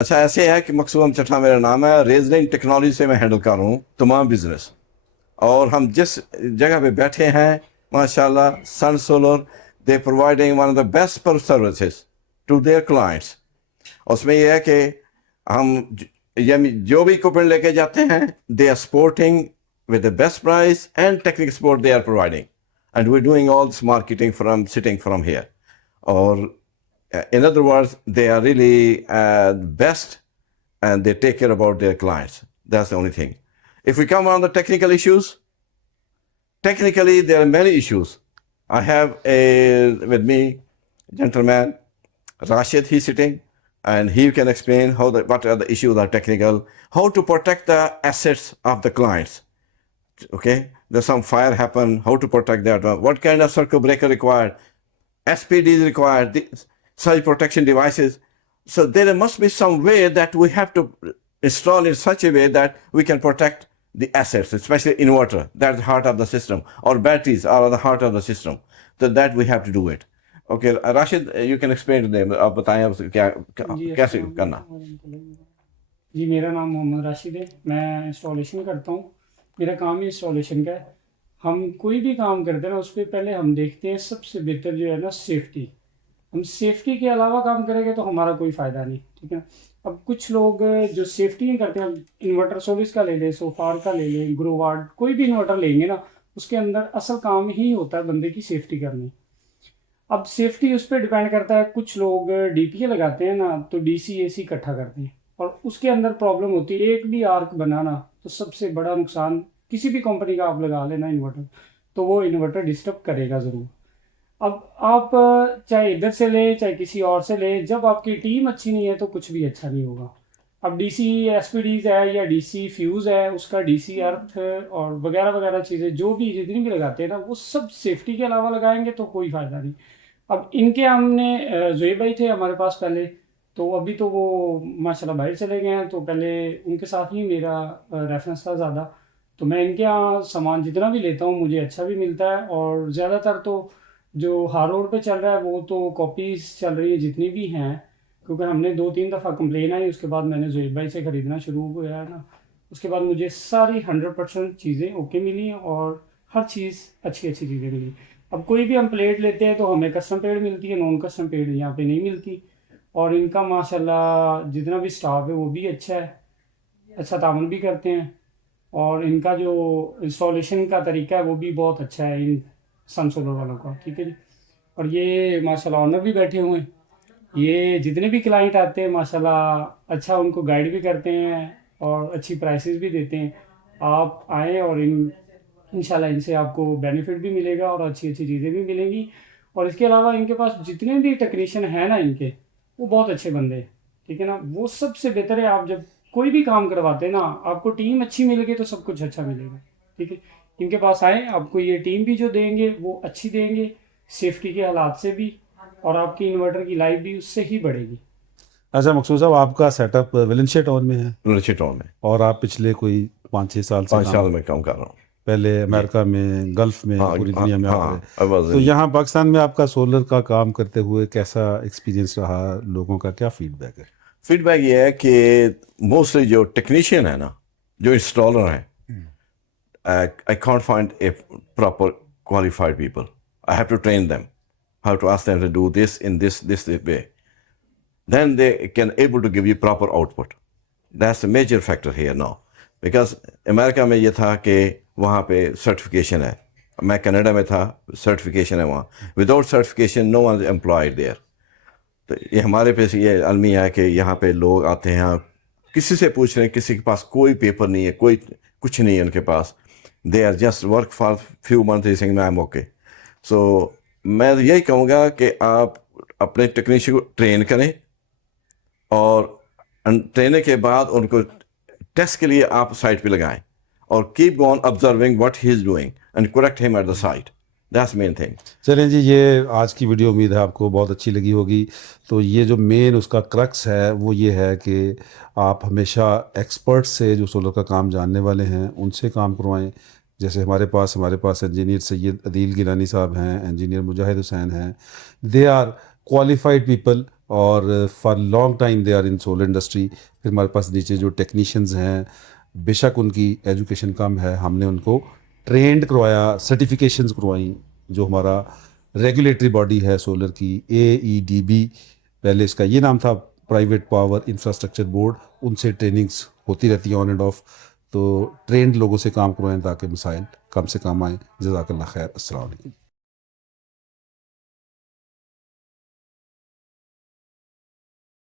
अच्छा, ऐसे है कि मकसूद चट्टा मेरा नाम है, रेजलिंग टेक्नोलॉजी से मैं हैंडल कर रहा हूँ तमाम बिजनेस। और हम जिस जगह पे बैठे हैं, माशाल्लाह, sun solar they providing one of the best पर सर्विसेज टू देयर क्लाइंट्स। उसमें यह है कि हम जो भी इक्विपमेंट लेके जाते हैं, they are supporting with the best price and technical support they are providing, and we're doing all this marketing from sitting from here. Or in other words, they are really best, and they take care about their clients. That's the only thing. If we come on the technical issues, technically there are many issues. I have with me gentleman Rashid. He's sitting, and he can explain what are the issues are technical, how to protect the assets of the clients. Okay, there's some fire happen, how to protect that, what kind of circuit breaker required, SPD is required, such protection devices. So there must be some way that we have to install in such a way that we can protect the assets, especially inverter, that's the heart of the system, or batteries are the heart of the system. So that we have to do it. Okay, Rashid, you can explain to them. आप बताएं अब कैसे अस्सलाम करना। वालेकुम वरहमतुल्लाहि। जी मेरा नाम मोहम्मद राशिद है, मैं इंस्टॉलेशन करता हूँ। मेरा काम ही इंस्टॉलेशन का है। हम कोई भी काम करते हैं ना, उस पर पहले हम देखते हैं सबसे बेहतर जो है ना सेफ्टी। हम सेफ्टी के अलावा काम करेंगे तो हमारा कोई फ़ायदा नहीं, ठीक है। अब कुछ लोग जो सेफ्टी नहीं करते, हम इन्वर्टर सोलिस का ले लें, सोफार का ले लें, ग्रोवार्ड, कोई भी इन्वर्टर लेंगे ना, उसके अंदर असल काम ही होता है बंदे की सेफ्टी करनी। अब सेफ्टी उस पर डिपेंड करता है। कुछ लोग डीपीए लगाते हैं ना, तो डीसी एसी इकट्ठा करते हैं और उसके अंदर प्रॉब्लम होती है। एक भी आर्क बनाना तो सबसे बड़ा नुकसान, किसी भी कंपनी का आप लगा लेना इन्वर्टर, तो वो इन्वर्टर डिस्टर्ब करेगा ज़रूर। अब आप चाहे इधर से ले चाहे किसी और से ले, जब आपकी टीम अच्छी नहीं है तो कुछ भी अच्छा नहीं होगा। अब डीसी एसपीडीज है या डीसी फ्यूज़ है, उसका डीसी अर्थ और वगैरह वगैरह चीज़ें जो भी जितनी भी लगाते हैं ना, वो सब सेफ्टी के अलावा लगाएंगे तो कोई फ़ायदा नहीं। अब इनके हमने जोए भाई थे हमारे पास पहले, तो अभी तो वो माशाल्लाह बाहर चले गए हैं, तो पहले उनके साथ ही मेरा रेफरेंस था ज़्यादा। तो मैं इनके यहाँ सामान जितना भी लेता हूँ मुझे अच्छा भी मिलता है, और ज़्यादातर तो जो हार रोड पे चल रहा है वो तो कॉपीज़ चल रही है जितनी भी हैं, क्योंकि हमने 2-3 दफ़ा कंप्लेन आई, उसके बाद मैंने जोएब भाई से ख़रीदना शुरू किया है ना। उसके बाद मुझे सारी 100% चीज़ें ओके मिली और हर चीज़ अच्छी अच्छी चीज़ें मिली। अब कोई भी हम प्लेट लेते हैं तो हमें कस्टम पेड मिलती है, नॉन कस्टम पेड यहाँ पे नहीं मिलती। और इनका माशाल्लाह जितना भी स्टाफ है वो भी अच्छा है, अच्छा तामुन भी करते हैं, और इनका जो इंस्टॉलेशन का तरीका है वो भी बहुत अच्छा है इन सन सोलर वालों का, ठीक है जी। और ये माशाल्लाह ऑनर भी बैठे हुए हैं, ये जितने भी क्लाइंट आते हैं माशाल्लाह अच्छा उनको गाइड भी करते हैं और अच्छी प्राइसेस भी देते हैं। आप आएँ और इंशाल्लाह इनसे आपको बेनिफिट भी मिलेगा और अच्छी अच्छी चीज़ें भी मिलेंगी। और इसके अलावा इनके पास जितने भी टेक्नीशियन हैं ना इनके, वो बहुत अच्छे बंदे हैं, ठीक है ना। वो सबसे बेहतर है, आप जब कोई भी काम करवाते हैं ना, आपको टीम अच्छी मिलेगी तो सब कुछ अच्छा मिलेगा, ठीक है। इनके पास आए, आपको ये टीम भी जो देंगे वो अच्छी देंगे, सेफ्टी के हालात से भी, और आपकी इन्वर्टर की लाइफ भी उससे ही बढ़ेगी। अच्छा मकसूद साहब, आपका सेटअप विलेंशिया टाउन में है रुचि टाउन में और आप पिछले कोई 5-6 साल से 5 काम साल में काम कर रहा हूँ। पहले अमेरिका में, गल्फ में, हाँ पूरी हाँ दुनिया में आप हाँ, रहे। I was तो in- यहाँ पाकिस्तान में आपका सोलर का काम करते हुए कैसा एक्सपीरियंस रहा, लोगों का क्या फीडबैक है? फीडबैक ये है कि मोस्टली जो टेक्नीशियन है ना, जो इंस्टॉलर हैं, I can't find a proper qualified people. I have to train them, how to ask them to do this in this way, then they can able to give you proper output. That's a major factor here now, because America में ये था कि वहाँ पे certification है, मैं Canada में था, सर्टिफिकेशन है वहाँ। Without certification no one is employed there. तो ये हमारे पे ये अलमिया है कि यहाँ पे लोग आते हैं, किसी से पूछ रहे हैं, किसी के पास कोई पेपर नहीं है, कोई कुछ नहीं है उनके पास। They are just work for few month since I am okay. सो मैं यही कहूँगा कि आप अपने टेक्नीशियन को ट्रेन करें, और ट्रेनिंग के बाद उनको टेस्ट के लिए आप साइट पे लगाएं, और keep on observing what he is doing and correct him at the site. That's main thing. चलें जी, ये आज की वीडियो उम्मीद है आपको बहुत अच्छी लगी होगी। तो ये जो मेन उसका क्रक्स है वो ये है कि आप हमेशा एक्सपर्ट से, जो सोलर का काम जानने वाले हैं, उनसे काम करवाएं। जैसे हमारे पास इंजीनियर सैयद अदील गिलानी साहब हैं, इंजीनियर मुजाहिद हुसैन हैं। दे आर क्वालिफाइड पीपल, और for long time they are in solar industry. फिर हमारे पास नीचे जो टेक्नीशियंस हैं, बेशक उनकी एजुकेशन कम है, हमने उनको ट्रेंड करवाया, सर्टिफिकेशंस करवाई। जो हमारा रेगुलेटरी बॉडी है सोलर की, AEDB, पहले इसका ये नाम था, प्राइवेट पावर इंफ्रास्ट्रक्चर बोर्ड, उनसे ट्रेनिंग्स होती रहती है ऑन एंड ऑफ। तो ट्रेंड लोगों से काम करवाएं ताकि मसाइल कम से कम आएँ। जज़ाकल्लाह खैर। अस्सलाम वालेकुम।